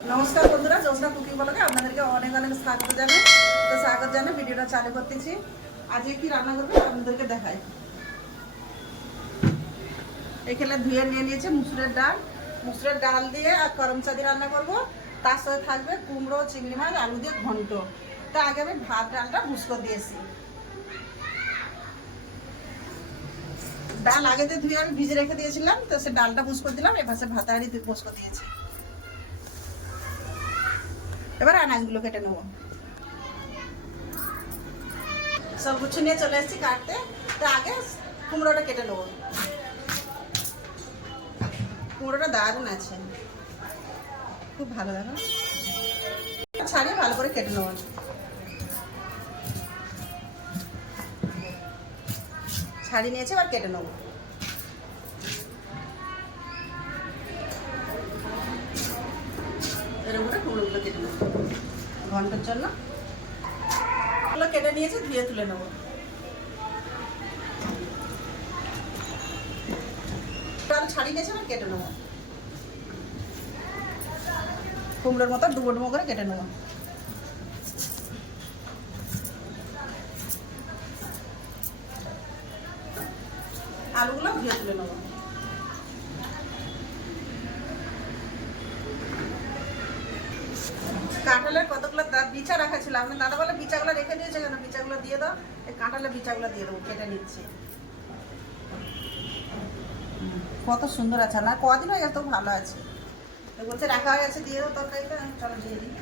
নমস্কার বন্ধুরা, জোসনা কুকিং বলকে আপনাদেরকে অনেক অনেক স্বাগত জানাই। তো স্বাগত জানাই ভিডিওটা চালু করতেছি। আজকে কি রান্না করব আপনাদেরকে দেখাই। এখানে ধুয়ে নিয়ে নিয়েছে মুসুরের ডাল। মুসুরের ডাল দিয়ে আর করম চাঁদি রান্না করব। তার সাথে থাকবে কুমড়ো, চিংড়ি মাছ, আলু দিয়ে ঘন্ট। তা আগে আমি ভাত, ডালটা ভুসকো দিয়েছি। ডাল আগে দিয়ে ধুয়ে আমি ভিজে রেখে দিয়েছিলাম, তো সে ডালটা ভুসকো দিলাম, এপাশে ভাত হাঁড়ি ভুসকো দিয়েছি। এবার আনাজগুলো কেটে নেব। সব কিছু নিয়ে চলে এসেছি কাটতে। তো আগে কুমড়োটা কেটে নেব। কুমড়োটা দারুণ আছে। খুব ভালো দেখো ছাড়িয়ে ভালো করে কেটে নেব। ছাড়িয়ে নিয়েছে, এবার কেটে নেব। ঘণ্টার জন্য। কেটে নিয়েছি, ধুয়ে তুলে নেব। এবার কেটে নেব। কুমড়োর মতো ডুবো ডুবো করে কেটে নেব। আলুগুলো ধুয়ে তুলে নেব। কাঁঠালের কতগুলো বিচা রাখা ছিল? আপনার দাদা বলে বিচাগুলো রেখে দিয়েছে কেন? বিচাগুলো দিয়ে দাও। এই কাঁঠালের বিচাগুলো দিয়ে দেবো, কেটে নিচ্ছি। কত সুন্দর আছে, না? কদিন হয়ে গেছে ভালো আছে। বলছে, রাখা হয়ে গেছে, দিয়ে দাও তরকারিটা। চলো, দিয়ে দিই।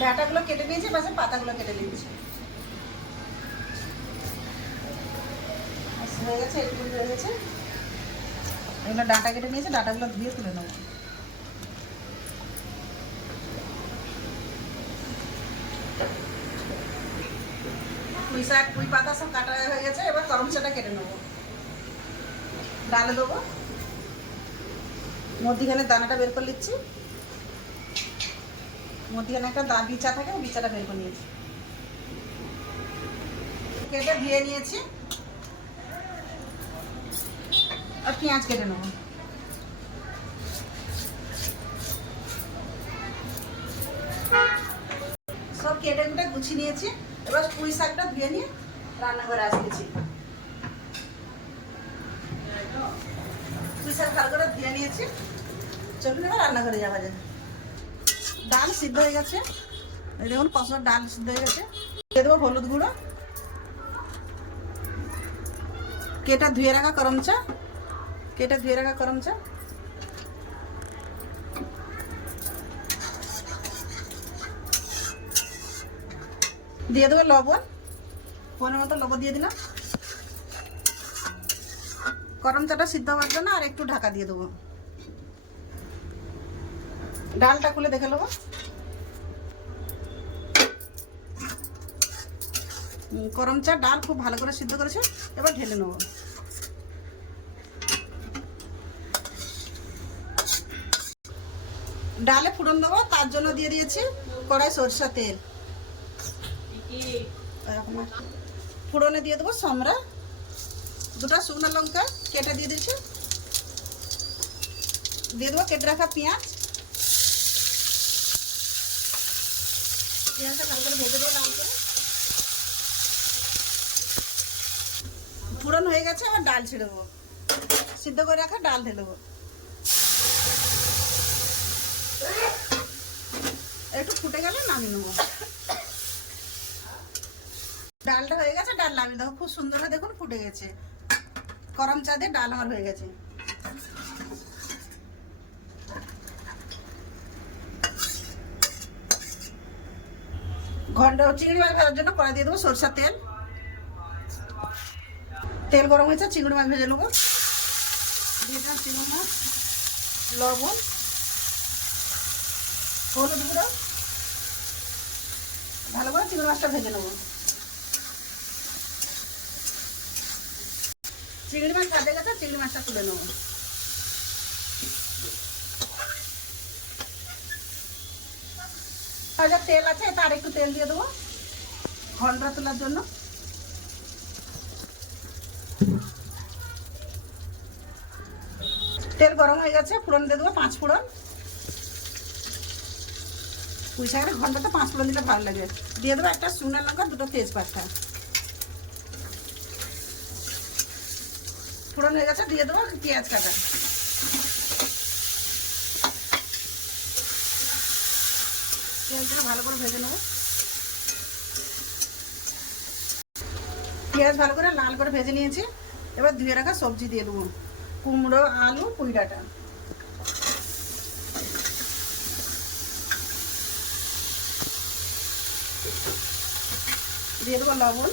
ডাটাগুলো কেটে নিয়েছি পাশে পাতাগুলো কেটে নিয়েছি। হয়ে গেছে একটু হয়ে গেছে। এগুলো ডাটা কেটে নিয়েছে, ডাটাগুলো ধুয়ে তুলে নেব। পুঁই শাক পুঁই পাতা সব কাটা হয়ে গেছে, এবার গরম কেটে নেব। ডালে দেবো। মধ্যিখানে দানাটা বের করে নিচ্ছি। মধ্যিখানে একটা দা বিচা থাকে বিচাটা বের করে নিয়েছি। কেটে ধুয়ে নিয়েছি। আর পেঁয়াজ কেটে নেব। সব কেটে কুটে গুছিয়ে নিয়েছি। এবার পুঁই শাকটা রান্নাঘরে আসতেছি পুঁই শাক ভালো করে ধুয়ে নিয়েছি। চলুন এবার রান্নাঘরে যাওয়া যায় ডাল সিদ্ধ হয়ে গেছে। দেখুন কষার ডাল সিদ্ধ হয়ে গেছে। দিয়ে দেবো হলুদ গুঁড়ো। কেটা ধুয়ে রাখা করম চা। কেটে ধুয়ে রাখা করম চা। দিয়ে দেবো লবণ। পনেরো মতো লবণ দিয়ে দিলাম। গরম চাটা সিদ্ধ হওয়ার জন্য আর একটু ঢাকা দিয়ে দেবো। ডালটা খুলে দেখে নেব গরম চা ডাল খুব ভালো করে সিদ্ধ করেছে এবার ঢেলে নেব। ডালে ফুটন দেবো তার জন্য দিয়ে দিয়েছি কড়াই সরষা তেল। ফোড়নে দিয়ে দেবো সমরা। দুটো শুকনো লঙ্কা কেটে দিয়ে দিয়েছি দিয়ে দেবো কেটে রাখা পেঁয়াজ। পেঁয়াজটা দেবো হয়ে গেছে আবার ডাল ছেড়ে দেবো। সিদ্ধ করে রাখা ডাল ঢেলে দেবো। একটু ফুটে গেলে নামিয়ে নেব। ডালটা হয়ে গেছে, ডাল নামিয়ে দেখো খুব সুন্দর হয়ে, দেখুন, ফুটে গেছে। গরম চা দিয়ে ডাল আমার হয়ে গেছে। ঘণ্টা চিংড়ি মাছ ভাজার জন্য কড়াই দিয়ে দেবো সরষার তেল। তেল গরম হয়েছে, চিংড়ি মাছ ভেজে নেব। চিংড়ি মাছ, লবণ, হলুদ গুঁড়ো। ভালো করে চিংড়ি মাছটা ভেজে নেব। চিংড়ি মাছ ভাজে গেছে, চিংড়ি মাছটা তুলে নেব। তেল আছে, তার একটু তেল দিয়ে দেবো ঘণ্টা তোলার জন্য। তেল গরম হয়ে গেছে, ফোড়ন দিয়ে দেবো পাঁচ ফোড়ন। পুঁই শাকের ঘন্টাতে পাঁচ ফোড়ন দিলে ভালো লাগে। দিয়ে দেবো একটা শুকনো লঙ্কা, দুটো তেজপাতা। ফোড়ন হয়ে গেছে, দিয়ে দেবো পেঁয়াজ কাটা। পেঁয়াজগুলো ভালো করে ভেজে নেব। পেঁয়াজ ভালো করে লাল করে ভেজে নিয়েছি। এবার ধুয়ে রাখা সবজি দিয়ে দেবো। কুমড়ো, আলু পুঁই ডাঁটা দিয়ে দেবো লবণ।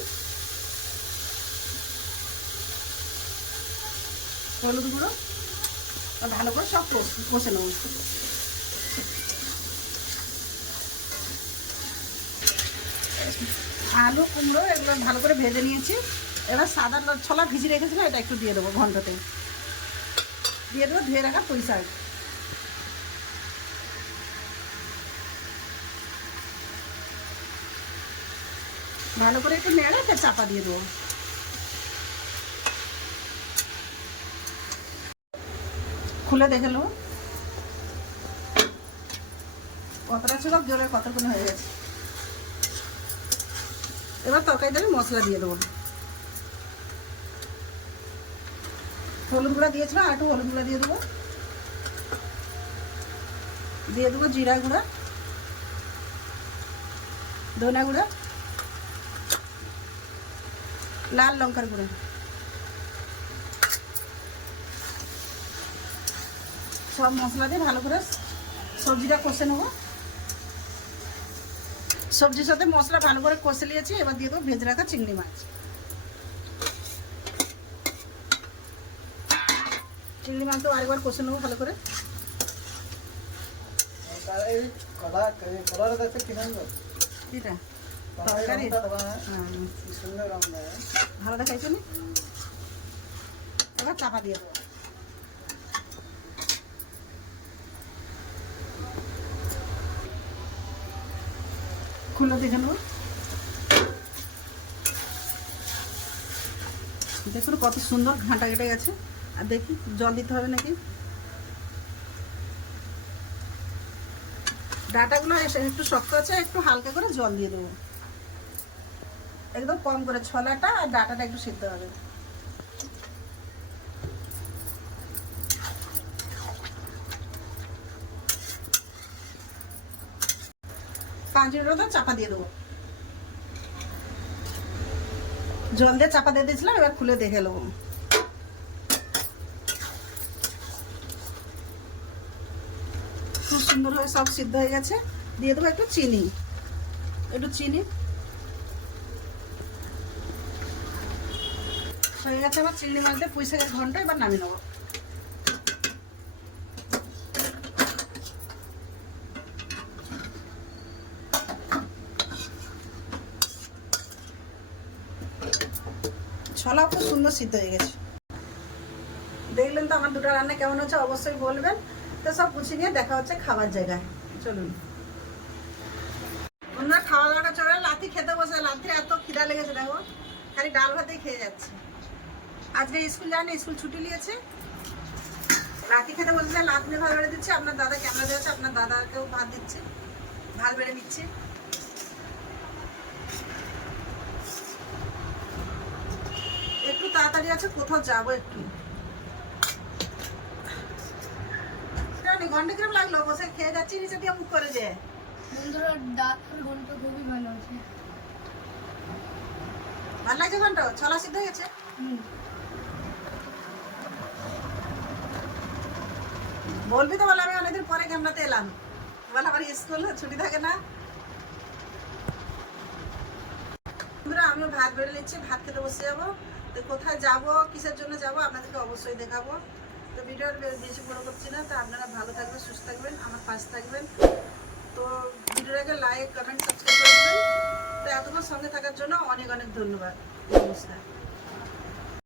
হলুদ গুঁড়ো ভালো করে সব কষ- নেব। আলু, কুমড়ো এগুলো ভালো করে ভেজে নিয়েছি। এবার সাদা ছোলা ভিজে রেখেছিলাম, এটা একটু দিয়ে দেবো ঘন্টাতে। দিয়ে দেবো ধুয়ে রাখা শাক। ভালো করে একটু নেড়ে চাপা দিয়ে দেবো। খুলে দেখে নেব। কতটা ছিল? জোরে কতক্ষণ হয়ে গেছে? এবার তরকারিতে আমি মশলা দিয়ে দেবো। হলুদ গুঁড়া দিয়েছিলাম, আর একটু হলুদ গুঁড়া দিয়ে দেবো। দিয়ে দেবো জিরা গুঁড়া ধনা গুঁড়া, লাল লঙ্কার গুঁড়ো। সব মশলা দিয়ে ভালো করে সবজিটা কষে নেব। সবজির সাথে মশলা ভালো করে কষে নিয়েছি এবার দিয়ে দেবো ভেজে রাখা চিংড়ি মাছ। চিংড়ি মাছ তো আরেকবার কষে নেব ভালো করে। এটা। ভালো দেখাইছো এবার চাপা দিয়ে দেবো। খুলে দেখে নেব। দেখুন কত সুন্দর ঘাঁটা কেটে গেছে। আর দেখি, জল দিতে হবে নাকি? ডাটাগুলো এসে- একটু শক্ত আছে, একটু হালকা করে জল দিয়ে দেবো। একদম কম করে, ছলাটা আর ডাটাটা একটু সিদ্ধ হবে। মতো চাপা দিয়ে দেবো। জল দিয়ে চাপা দিয়ে দিয়েছিলাম, এবার খুলে দেখে নেব। খুব সুন্দরভাবে সব সিদ্ধ হয়ে গেছে। দিয়ে দেবো একটু চিনি। একটু চিনি। হয়ে গেছে আমার চিংড়ি মাছ দিয়ে পুঁই শাকের ঘণ্টা এবার নামিয়ে নেব। খুব সুন্দর সিদ্ধ হয়ে গেছে। দেখলেন তো আমার দুটো রান্না কেমন হচ্ছে অবশ্যই বলবেন। তো সব গুছিয়ে নিয়ে দেখা হচ্ছে খাবার জায়গায়। চলুন। অন্য খাওয়া দাওয়াটা চলে লাথি খেতে বসে লাথি এত খিদা লেগেছে, দেখো। খালি ডাল ভাতেই খেয়ে যাচ্ছে। আজকে স্কুল যায়নি, স্কুল ছুটি নিয়েছে। লাথি খেতে বসে লাথ নিয়ে ভাত বেড়ে দিচ্ছে। আপনার দাদা ক্যামেরা দিয়েছে আপনার দাদাকেও ভাত দিচ্ছে, ভাত বেড়ে দিচ্ছে একটু তাড়াতাড়ি আছে কোথাও যাব একটু। ঘণ্টা কিরম লাগল বসে খেয়ে যাচ্ছি নিচে দিয়ে মুখ করে যে বন্ধুরা ডাক ঘণ্টা খুবই ভালো আছে। ভালো লাগছে ঘণ্টা ছলা সিদ্ধ হয়ে গেছে? বলবি তো বলে আমি অনেকদিন পরে ক্যামেরাতে এলাম। বলে আমার স্কুল ছুটি থাকে না? আমিও ভাত বেড়ে নিচ্ছি, ভাত খেতে বসে যাব। তো কোথায় যাব, কিসের জন্য যাব, আপনাদেরকে অবশ্যই দেখাবো। তো ভিডিওর বেশি বড় করছি না, তো আপনারা ভালো থাকবেন, সুস্থ থাকবেন, আমার পাশে থাকবেন। তো ভিডিওটাকে লাইক কমেন্ট সাবস্ক্রাইব করে দেবেন। তো এতক্ষণ সঙ্গে থাকার জন্য অনেক অনেক ধন্যবাদ। নমস্কার।